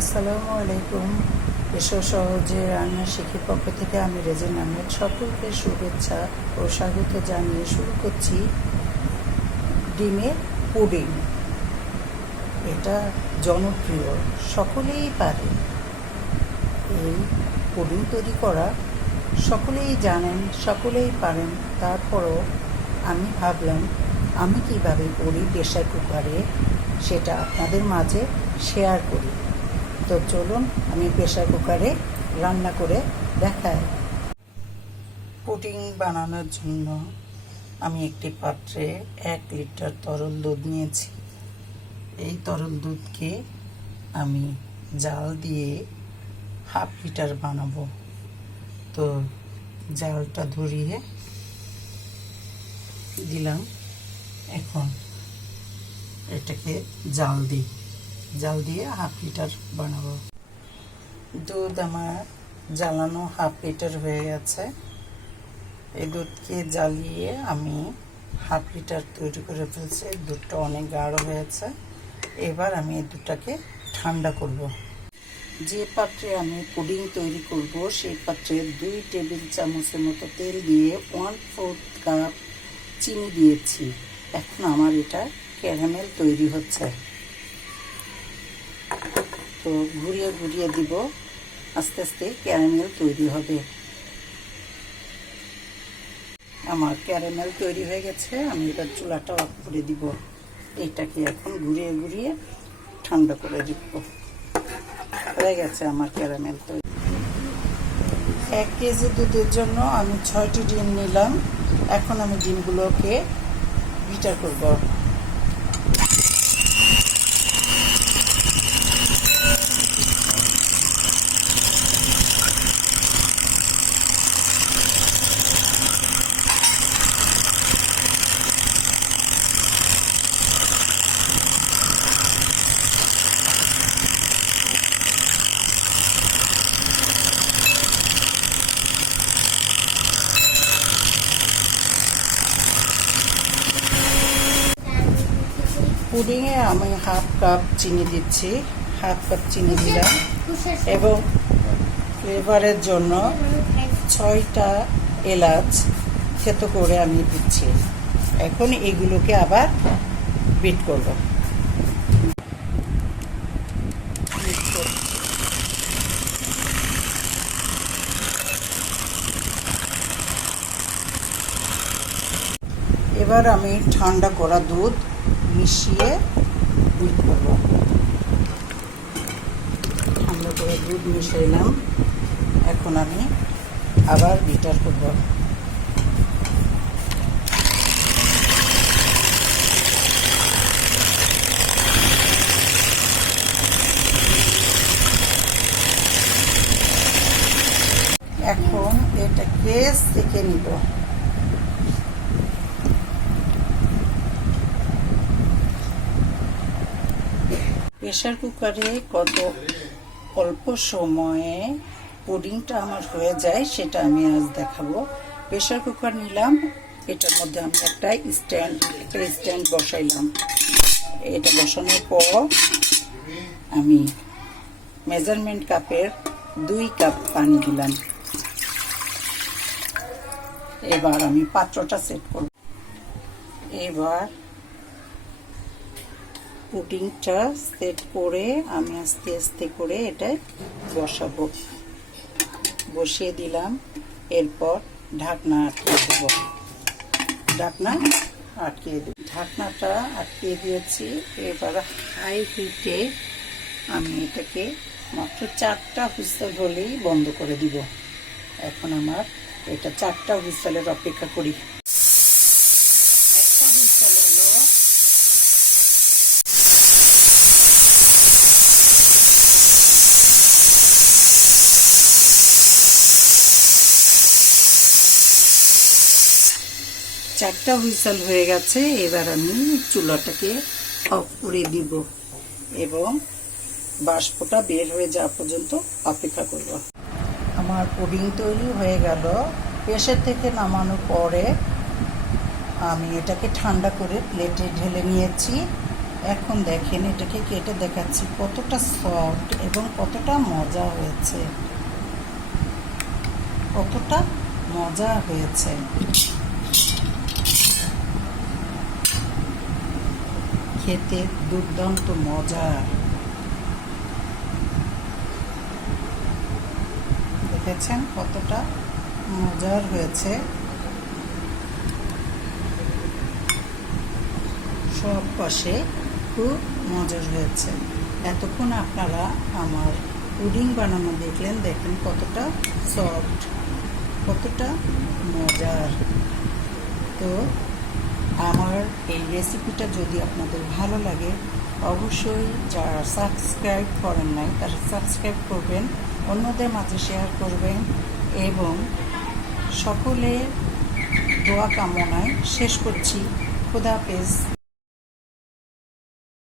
আসসালামু আলাইকুম। এসো সহজে রান্না শিখির পক্ষ থেকে আমি রেজিন আহমেদ সকলকে শুভেচ্ছা ও স্বাগত জানিয়ে শুরু করছি ডিমের পুডিং। এটা জনপ্রিয়, সকলেই পারে। এই পুডিং তৈরি করা সকলেই জানেন, সকলেই পারেন। তারপরও আমি ভাবলাম, আমি কীভাবে করি প্রেশার কুকারে সেটা আপনাদের মাঝে শেয়ার করি। তো চলুন আমি প্রেশার কুকারে রান্না করে দেখাই। পুটিং বানানোর জন্য আমি একটি পাত্রে এক লিটার তরল দুধ নিয়েছি। এই তরল দুধকে আমি জাল দিয়ে হাফ লিটার বানাবো। তো জালটা ধরিয়ে দিলাম। এখন এটাকে জাল দিই। জাল দিয়ে হাফ লিটার বানাবো। দুধ আমার জ্বালানো হাফ লিটার হয়ে গেছে। এই দুধকে জ্বালিয়ে আমি হাফ লিটার তৈরি করে ফেলছি। দুধটা অনেক গাঢ় হয়েছে। এবার আমি এই দুধটাকে ঠান্ডা করব। যে পাত্রে আমি পুডিং তৈরি করব, সেই পাত্রে দুই টেবিল চামচের মতো তেল দিয়ে ওয়ান ফোর্থ কাপ চিনি দিয়েছি। এখন আমার এটা ক্যারামেল তৈরি হচ্ছে। তো ঘুরিয়ে ঘুরিয়ে দিব। আস্তে আস্তে ক্যারামেল তৈরি হবে। আমার ক্যারামেল তৈরি হয়ে গেছে, আমি এবার চুলাটা অফ করে দিব। এইটাকে এখন ঘুরিয়ে ঘুরিয়ে ঠান্ডা করে দিব। হয়ে গেছে আমার ক্যারামেল তৈরি। এক কেজি দুধের জন্য আমি ছয়টি ডিম নিলাম। এখন আমি ডিমগুলোকে বিটার করব। পুডিংয়ে আমি হাফ কাপ চিনি দিচ্ছি, হাফ কাপ চিনি দিলাম এবং ফ্লেভারের জন্য ছয়টা এলাচ থেতো করে আমি দিচ্ছি এখন এগুলোকে আবার বিট করব। এবার আমি ঠান্ডা করা দুধ মিশিয়ে বিট করব। ঠান্ডা করে দুধ মিশিয়ে মিশাইলাম এখন আমি আবার বিটার করব। এখন এটাকে সেকে নিব। প্রেশার কুকারে কত অল্প সময়ে পুডিংটা আমার হয়ে যায় সেটা আমি আজ দেখাবো। প্রেশার কুকার নিলাম, এটার মধ্যে আমি একটা স্ট্যান্ড একটা স্ট্যান্ড বসাইলাম। এটা বসানোর পর আমি মেজারমেন্ট কাপের দুই কাপ পানি দিলাম। এবার আমি পাত্রটা সেট করব। এবার পুডিংটা সেট করে আমি আস্তে আস্তে করে এটা বসাবো। বসিয়ে দিলাম। এরপর ঢাকনা আটকে দেব। ঢাকনা আটকে দেব। ঢাকনাটা আটকে দিয়েছি। এবার হাই হিটে আমি এটাকে মাত্র চারটা হুইসেল হলেই বন্ধ করে দিব। এখন আমার এটা চারটা হুইসেলের অপেক্ষা করি একটা হুইসেল হলো চারটা হুইসেল হয়ে গেছে, এবার আমি চুলাটাকে অফ করে দিব এবং বাষ্পটা বের হয়ে যাওয়া পর্যন্ত অপেক্ষা করব। আমার পুডিং তৈরি হয়ে গেল। প্রেশার থেকে নামানোর পরে আমি এটাকে ঠান্ডা করে প্লেটে ঢেলে নিয়েছি। এখন দেখেন এটাকে কেটে দেখাচ্ছি কতটা সফট এবং কতটা মজা হয়েছে। কতটা মজা হয়েছে। খেতে দুর্দান্ত মজা। দেখেছেন কতটা মজার হয়েছে? সব পাশে খুব মজার হয়েছে। এতক্ষণ আপনারা আমার পুডিং বানানো দেখলেন, দেখেন কতটা সফট কতটা মজার। তো আমার এই রেসিপিটা যদি আপনাদের ভালো লাগে, অবশ্যই যারা সাবস্ক্রাইব করেন নাই, তারা সাবস্ক্রাইব করবেন, অন্যদের মাঝে শেয়ার করবেন এবং সকলে দোয়া কামনায় শেষ করছি। খুদাহাফেজ